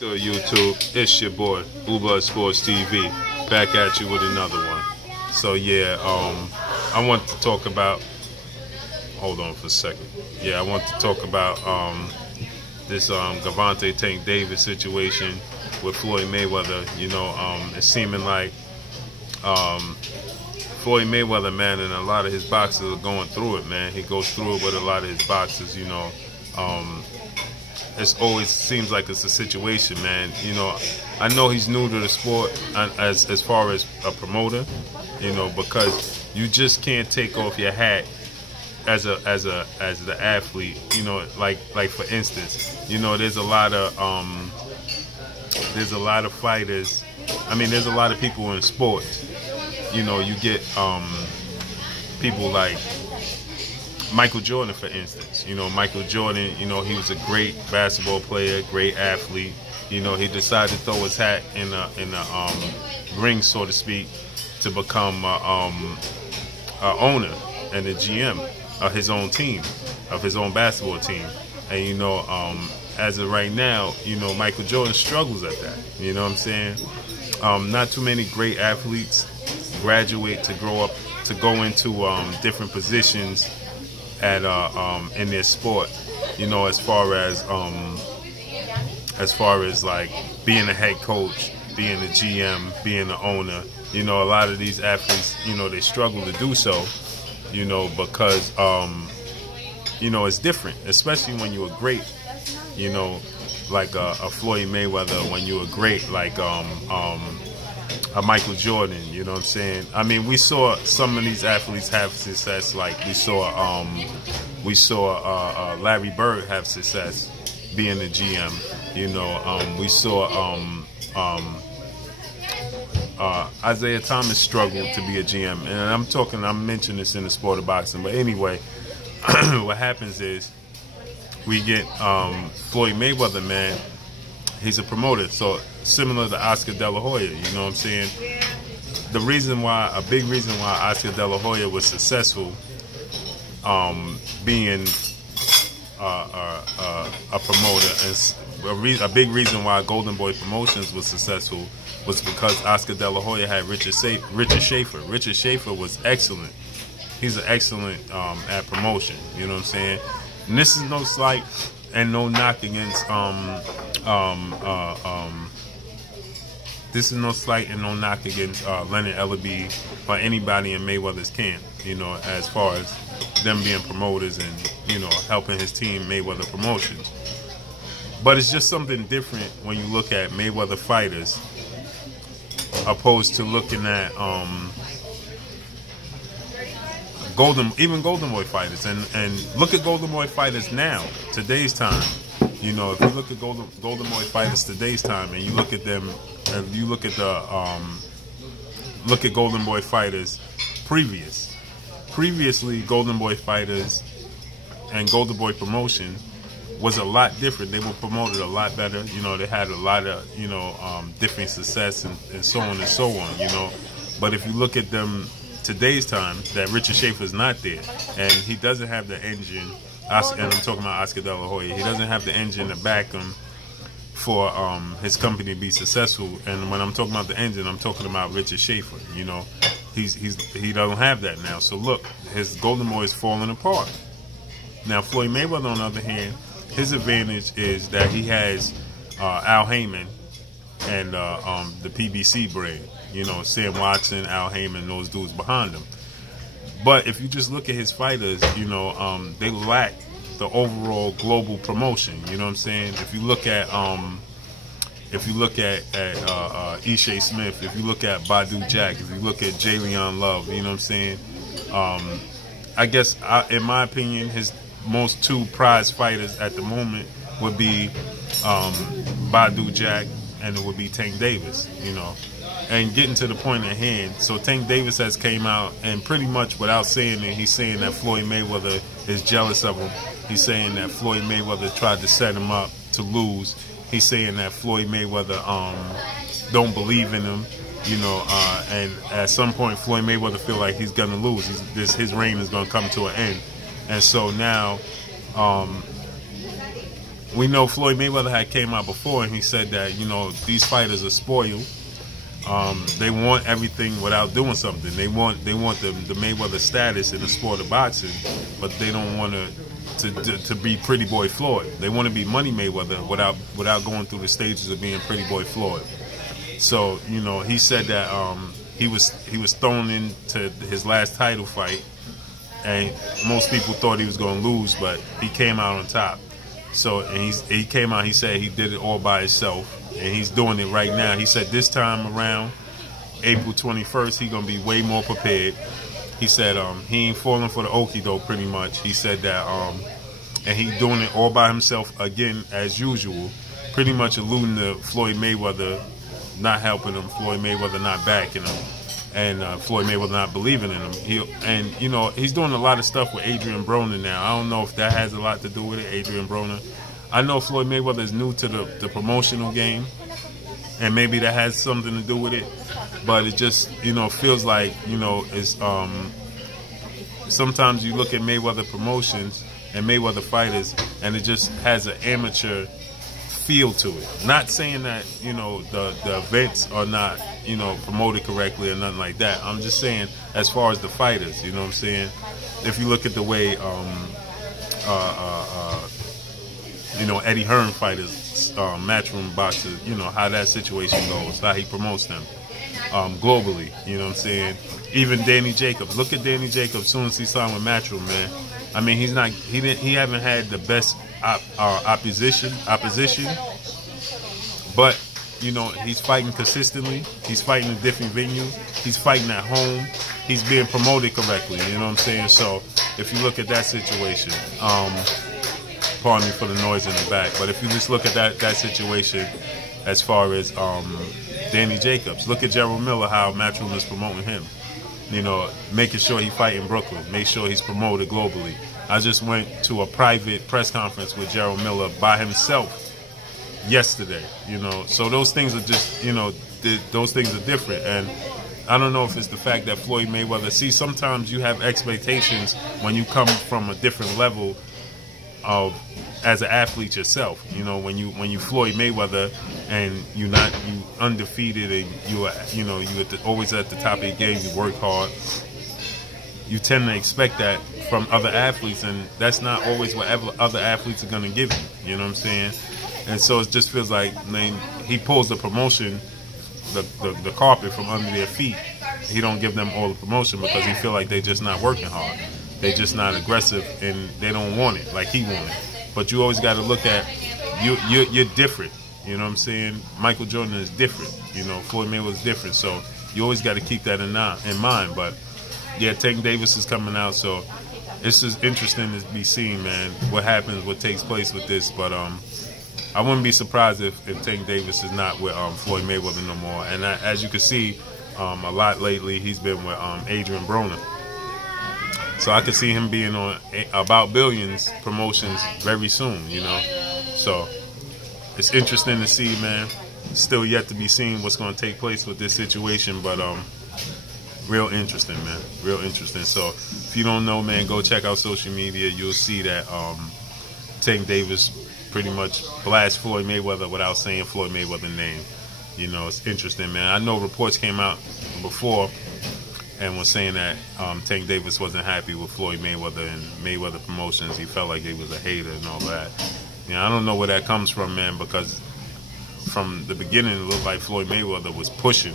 Good YouTube, it's your boy Blue Blood Sports TV, back at you with another one. So yeah, I want to talk about. Hold on for a second. Yeah, I want to talk about this Gervonta Tank Davis situation with Floyd Mayweather. You know, it's seeming like Floyd Mayweather, man, and a lot of his boxers are going through it, man. He goes through it with a lot of his boxers. You know. It always seems like it's a situation, man. You know, I know he's new to the sport as far as a promoter, you know, because you just can't take off your hat as the athlete. You know, like for instance, you know, there's a lot of fighters. I mean, there's a lot of people in sports. You know, you get people like Michael Jordan, for instance. You know, Michael Jordan, you know, he was a great basketball player, great athlete. You know, he decided to throw his hat in the ring, so to speak, to become a owner and a GM of his own team, of his own basketball team. And, you know, as of right now, you know, Michael Jordan struggles at that. You know what I'm saying? Not too many great athletes graduate to grow up, to go into different positions at in their sport, you know, as far as like being a head coach, being a GM, being the owner. You know, a lot of these athletes, you know, they struggle to do so, you know, because you know, it's different, especially when you're great, you know, like a Floyd Mayweather, when you're great, like a Michael Jordan, you know what I'm saying? I mean, we saw some of these athletes have success. Like we saw Larry Bird have success being the GM. You know, we saw Isaiah Thomas struggled to be a GM, and I'm mentioning this in the sport of boxing. But anyway, what happens is we get Floyd Mayweather, man. He's a promoter, so similar to Oscar De La Hoya, you know what I'm saying? A big reason why Oscar De La Hoya was successful, being a promoter, and a big reason why Golden Boy Promotions was successful was because Oscar De La Hoya had Richard Schaefer. Richard Schaefer was excellent. He's an excellent at promotion, you know what I'm saying? And this is no slight and no knock against this is no slight and no knock against Leonard Ellaby or anybody in Mayweather's camp, you know, as far as them being promoters and, you know, helping his team, Mayweather Promotions. But it's just something different when you look at Mayweather fighters opposed to looking at even Golden Boy fighters, and look at Golden Boy fighters now, today's time. You know, if you look at Golden Boy fighters today's time, and you look at them, and you look at Golden Boy fighters previously, Golden Boy fighters and Golden Boy promotion was a lot different. They were promoted a lot better. You know, they had a lot of, you know, different success and so on and so on. You know, but if you look at them today's time, that Richard Schaefer is not there, and he doesn't have the engine. And I'm talking about Oscar De La Hoya. He doesn't have the engine to back him for his company to be successful. And when I'm talking about the engine, I'm talking about Richard Schaefer. You know, he doesn't have that now. So look, his Golden Boy is falling apart. Now Floyd Mayweather, on the other hand, his advantage is that he has Al Heyman and the PBC brand. You know, Sam Watson, Al Heyman, those dudes behind him. But if you just look at his fighters, you know, they lack the overall global promotion. You know what I'm saying? If you look at Ishe Smith, if you look at Badu Jack, if you look at Jalen Love, you know what I'm saying? I guess, in my opinion, his most two prize fighters at the moment would be Badu Jack, and it would be Tank Davis, you know. And getting to the point at hand, so Tank Davis has came out, and pretty much without saying it, he's saying that Floyd Mayweather is jealous of him. He's saying that Floyd Mayweather tried to set him up to lose. He's saying that Floyd Mayweather don't believe in him, you know, and at some point Floyd Mayweather feel like he's gonna lose. His reign is gonna come to an end, and so now we know Floyd Mayweather had came out before and he said that, you know, these fighters are spoiled. They want everything without doing something. They want the Mayweather status in the sport of boxing, but they don't want to be Pretty Boy Floyd. They want to be Money Mayweather without going through the stages of being Pretty Boy Floyd. So, you know, he said that he was thrown into his last title fight, and most people thought he was going to lose, but he came out on top. So, and he came out, he said he did it all by himself, and he's doing it right now. He said this time around, April 21st, he's going to be way more prepared. He said he ain't falling for the okie doke pretty much. He said that, and he doing it all by himself again as usual, pretty much alluding to Floyd Mayweather not helping him, Floyd Mayweather not backing him, and Floyd Mayweather not believing in him. And you know, he's doing a lot of stuff with Adrian Broner now. I don't know if that has a lot to do with it, Adrian Broner. I know Floyd Mayweather is new to the promotional game, and maybe that has something to do with it. But it just, you know, feels like, you know, it's sometimes you look at Mayweather promotions and Mayweather fighters, and it just has an amateur feel to it. Not saying that, you know, the events are not, you know, promoted correctly or nothing like that. I'm just saying as far as the fighters, you know what I'm saying? If you look at the way you know, Eddie Hearn fighters, matchroom boxers, you know, how that situation goes, how he promotes them globally, you know what I'm saying? Even Danny Jacobs. Look at Danny Jacobs as soon as he signed with Matchroom, man. I mean, he haven't had the best opposition, but you know, he's fighting consistently. He's fighting in different venues. He's fighting at home. He's being promoted correctly, you know what I'm saying? So if you look at that situation, pardon me for the noise in the back, but if you just look at that situation as far as Danny Jacobs, look at Gerald Miller, how Matchroom is promoting him. You know, making sure he fight in Brooklyn, make sure he's promoted globally. I just went to a private press conference with Gerald Miller by himself yesterday, you know. So those things are just, you know, those things are different. And I don't know if it's the fact that Floyd Mayweather, see, sometimes you have expectations when you come from a different level of as an athlete yourself. You know, when you Floyd Mayweather and you undefeated and you know you always at the top of your game, you work hard, you tend to expect that from other athletes, and that's not always what other athletes are going to give you. You know what I'm saying? And so it just feels like, man, he pulls the promotion, the carpet from under their feet. He don't give them all the promotion because he feel like they just not working hard. They just not aggressive, and they don't want it like he wanted. But you always got to look at you're different. You know what I'm saying? Michael Jordan is different. You know, Floyd Mayweather is different. So you always got to keep that in mind. But yeah, Tank Davis is coming out, so it's just interesting to be seen, man, what happens, what takes place with this. But I wouldn't be surprised if Tank Davis is not with Floyd Mayweather no more. And as you can see, a lot lately he's been with Adrian Broner. So I could see him being on About Billions promotions very soon, you know. So it's interesting to see, man. Still yet to be seen what's going to take place with this situation, but real interesting, man. Real interesting. So if you don't know, man, go check out social media. You'll see that Tank Davis pretty much blast Floyd Mayweather without saying Floyd Mayweather's name. You know, it's interesting, man. I know reports came out before and was saying that Tank Davis wasn't happy with Floyd Mayweather and Mayweather Promotions. He felt like he was a hater and all that. You know, I don't know where that comes from, man, because from the beginning it looked like Floyd Mayweather was pushing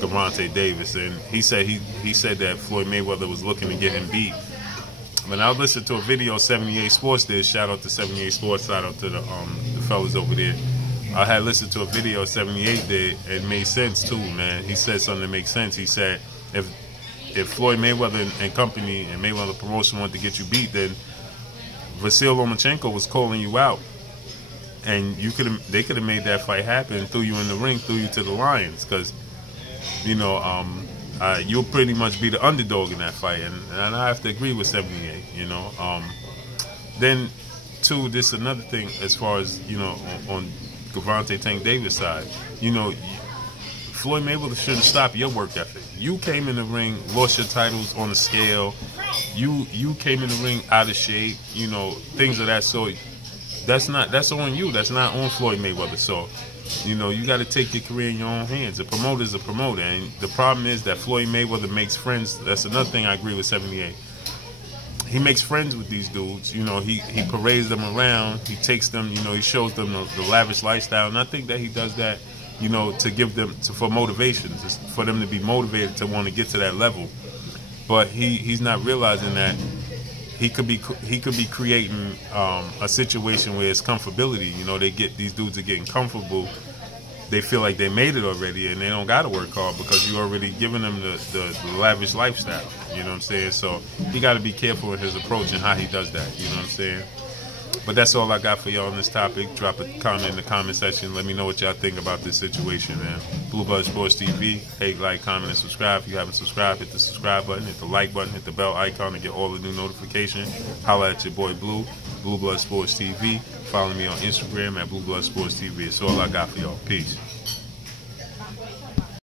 Gervonta Davis, and he said that Floyd Mayweather was looking to get him beat. When I listened to a video 78 Sports did, shout out to 78 Sports, shout out to the fellas over there. I had listened to a video 78 did, it made sense too, man. He said something that makes sense. He said if Floyd Mayweather and company and Mayweather Promotion wanted to get you beat, then Vasyl Lomachenko was calling you out, and they could have made that fight happen, threw you in the ring, threw you to the lions, because you know you'll pretty much be the underdog in that fight, and I have to agree with 78. You know, then too, this is another thing as far as, you know, on Gervonta Tank Davis side, you know, Floyd Mayweather shouldn't stop your work ethic. You came in the ring, lost your titles on the scale. You came in the ring out of shape, you know, things of that sort. that's on you. That's not on Floyd Mayweather. So, you know, you got to take your career in your own hands. A promoter is a promoter, and the problem is that Floyd Mayweather makes friends. That's another thing I agree with 78. He makes friends with these dudes. You know, he parades them around. He takes them. You know, he shows them the lavish lifestyle, and I think that he does that, you know, to give them for motivations, for them to be motivated to want to get to that level. But he's not realizing that he could be creating a situation where it's comfortability. You know, these dudes are getting comfortable. They feel like they made it already, and they don't got to work hard because you already giving them the lavish lifestyle. You know what I'm saying? So he got to be careful in his approach and how he does that. You know what I'm saying? But that's all I got for y'all on this topic. Drop a comment in the comment section. Let me know what y'all think about this situation, man. Blue Blood Sports TV. Hey, like, comment, and subscribe. If you haven't subscribed, hit the subscribe button, hit the like button, hit the bell icon to get all the new notifications. Holla at your boy Blue, Blue Blood Sports TV. Follow me on Instagram at Blue Blood Sports TV. That's all I got for y'all. Peace.